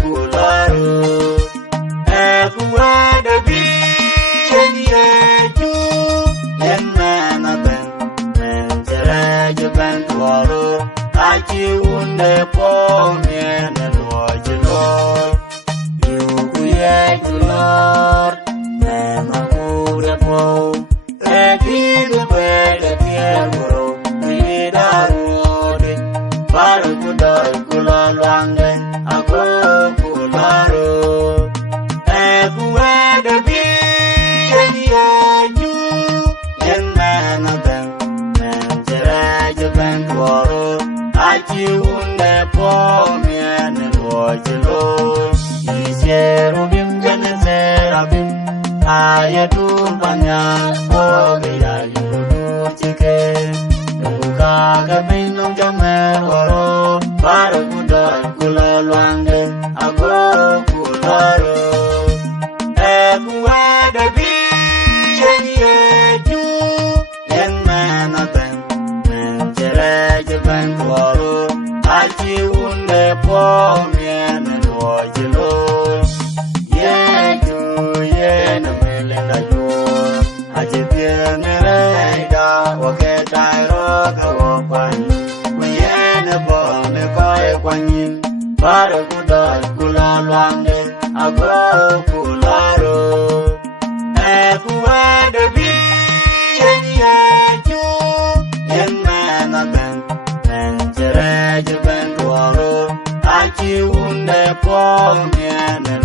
kularo kuwa da bi ye ju yen na ben men tere je ben waro aki unde po me ne lo je lo yu ku ye ju lor men na ku de po e ki de be de tie woro ni da ro de par ku da ku la lange ako kularo kuwa da bi ye ju yen na ben men tere je ben waro aki unde po me ne lo je lo isero bim jane serabim ayatu banya o ge ya yu chike ka ga bin nong jame waro par ku da ku la lange ako kularo kuwa da bi ye ju yen na ben men tere je ben waro aki unde po me ne lo je lo ye ju ye na me le da ju aje tie ne re da wa ke dai ro ka wo kwan ku ye ne bo ne ko e kwan yin par ku da ku la lwande ako kularo kuwa da bi ye ju yen na ben men tere je ben waro aki unde po me ne